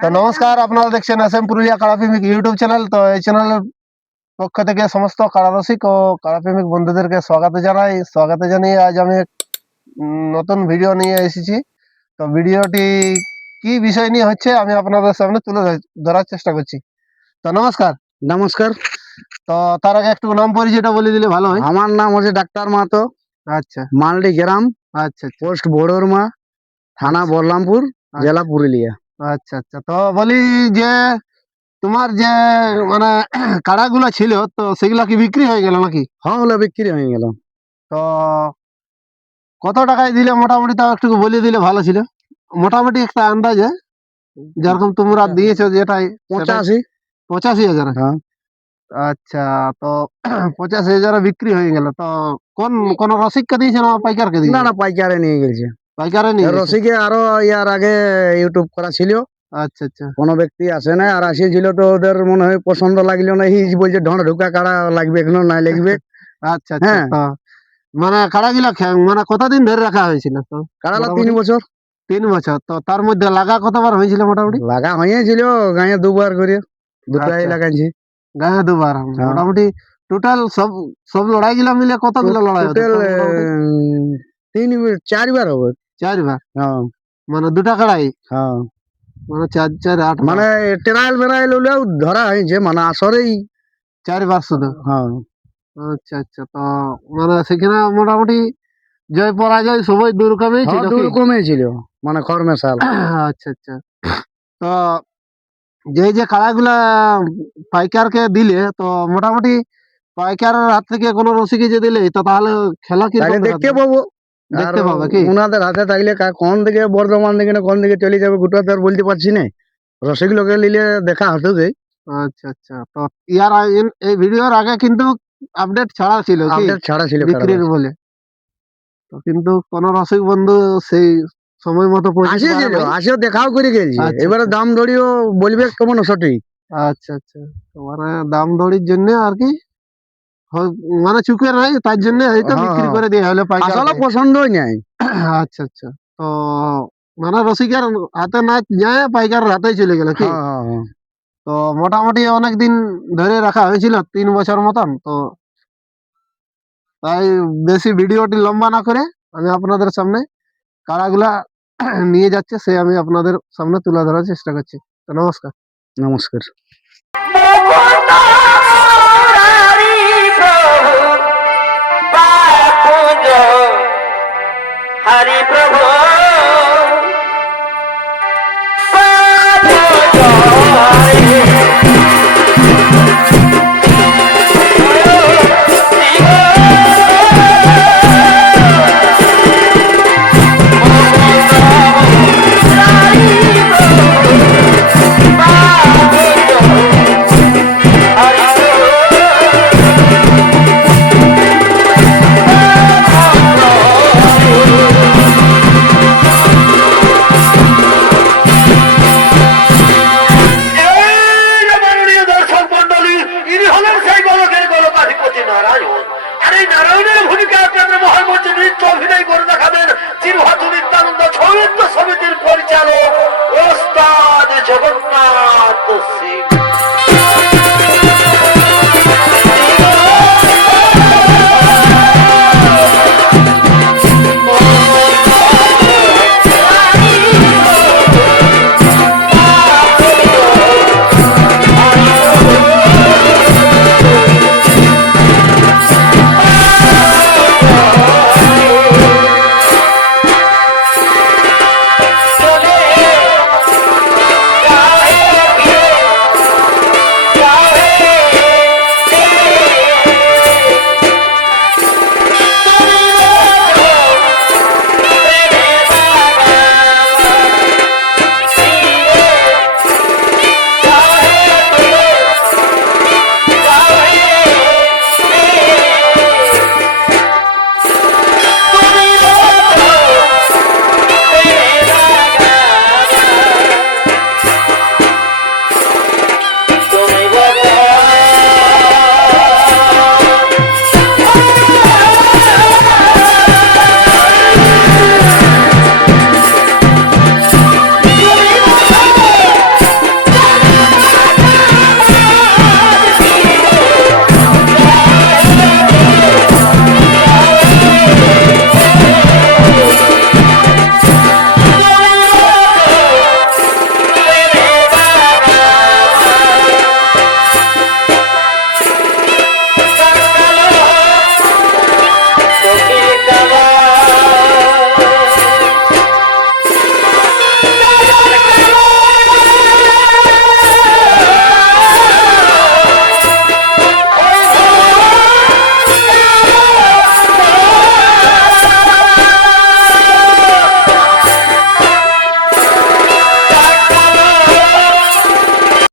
তো নমস্কার আপনারা দেখছেন এস এম পুরুলিয়া কাড়াপ্রেমিক ইউটিউব চ্যানেল। তো এই চ্যানেলের পক্ষ থেকে সমস্ত কাড়ারসিক ও কাড়াপ্রেমিক বন্ধুদেরকে স্বাগত জানাই। স্বাগত জানিয়ে আজ আমি নতুন ভিডিও নিয়ে এসেছি। তো ভিডিওটি কি বিষয় নিয়ে হচ্ছে আমি আপনাদের সামনে তুলে ধরার চেষ্টা করছি। তো নমস্কার। নমস্কার। তো তার আগে একটু নাম পরিচয়টা বলে দিলে ভালো হয়। আমার নাম হচ্ছে ডাক্তার মাতো আচ্ছা। মালডি গ্রাম। আচ্ছা আচ্ছা। পোস্ট বড়রমা থানা বলরামপুর জেলা পুরুলিয়া। আচ্ছা আচ্ছা। তো বলি যে তোমার যে মানে কাড়াগুলো ছিল তো সেগুলা কি বিক্রি হয়ে গেল নাকি? হ্যাঁ ওগুলো বিক্রি হয়ে গেল। তো কত টাকায় দিলে মোটামুটি তাও একটু বলে দিলে ভালো ছিল? মোটামুটি একটা আন্দাজে যেরকম তোমরা দিয়েছ যেটাই পঁচাশি। পঁচাশি হাজার? হ্যাঁ। আচ্ছা তো পঁচাশি হাজার বিক্রি হয়ে গেল। তো কোন কোন রসিককে দিয়েছে না পাইকারকে না না পাইকারে নিয়ে গেছে। পাইকারে নিয়ে রসিকে আরও ইয়ার আগে ইউটিউব করা ছিল। আচ্ছা আচ্ছা। কোনো ব্যক্তি আসে না আর আসিয়েছিল তো ওদের মনে হয় পছন্দ লাগল না এই বলছে ঢোঁড় ঢুকা কাড়া লাগবে এখনও না লাগবে। আচ্ছা আচ্ছা হ্যাঁ। মানে কাড়াগুলা খে- মানে কতদিন ধরে রাখা হয়েছিল তো? কাড়ালা তিন বছর। তিন বছর তো তার মধ্যে লাগা কতবার হয়েছিল মোটামুটি? লাগা হয়েছিল গাঁয়ে দুবার করে দুটাই আচ্ছা। লাগাইছি। গায়ে দুবার হ্যাঁ। মোটামুটি টোটাল সব সব লড়াই গুলা মিলে কতগুলো লড়াই? টোটাল তিন চারবার হবে। চারবার হ্যাঁ। মানে দুটা কড়াই? হ্যাঁ। মানে চার চার আট মানে ট্রায়াল বেড়াইল হলেও ধরা হয়েছে মানে আসরেই চারবার শুধু? হ্যাঁ। আচ্ছা আচ্ছা। তো মানে সেখানে মোটামুটি জয় পরাজয় সবাই দু রকমই ছিল হ্যাঁ, কি? দু রকমই ছিল মানে খরমেশাল আচ্ছা আচ্ছা। তো যে যে কাড়াগুলা পাইকারকে দিলে তো মোটামুটি পাইকারের হাত থেকে কোনো রসিকে যে দিলে তো তাহলে খেলা কি দেখতে পাবো। দেখতে পাবে কি? ওনাদের হাতে থাকলে কোন দিকে বর্ধমান দিকে না কোন দিকে চলে যাবে গোটা তো আর বলতে পারছি না। রসিকগুলোকে নিলে দেখা হতো যে। আচ্ছা আচ্ছা। তো ইয়ার এই ভিডিওর আগে কিন্তু আপডেট ছাড়া ছিল আপডেট ছাড়া ছিল বিক্রির বলে। তো কিন্তু কোন রসিক বন্ধু সেই সময় মতো পারে আসিয়েছিল দেখাও করে গেছে। আচ্ছা, এবারে আচ্ছা। দাম দড়িও বলবে কেমন সঠিক? আচ্ছা আচ্ছা। তো মানে দাম দড়ির জন্য আর কি মানে চুকে নাই তার জন্য হয়তো হ্যাঁ, বিক্রি হ্যাঁ। করে দেওয়া হলো পাইকার আসলে পছন্দই নাই। আচ্ছা আচ্ছা। তো মানে রসিকের হাতে না যায় পাইকার হাতে চলে গেল কি? হ্যাঁ, হ্যাঁ, হ্যাঁ। তো মোটামুটি অনেক দিন ধরে রাখা হয়েছিল তিন বছর মতন তো তাই বেশি ভিডিওটি লম্বা না করে আমি আপনাদের সামনে কাড়াগুলা নিয়ে যাচ্ছে সে আমি আপনাদের সামনে তুলে ধরার চেষ্টা করছি। তো নমস্কার। নমস্কার। হরি প্রভু। আর এই নারায়ণের ভূমিকা আপনাদের মহামন্ত্রী নৃত্য, অভিনয় করে দেখাবেন চিরহাতু নিত্যানন্দ সৌমিত্র সমিতির পরিচালক ওস্তাদ জগন্নাথ সিং।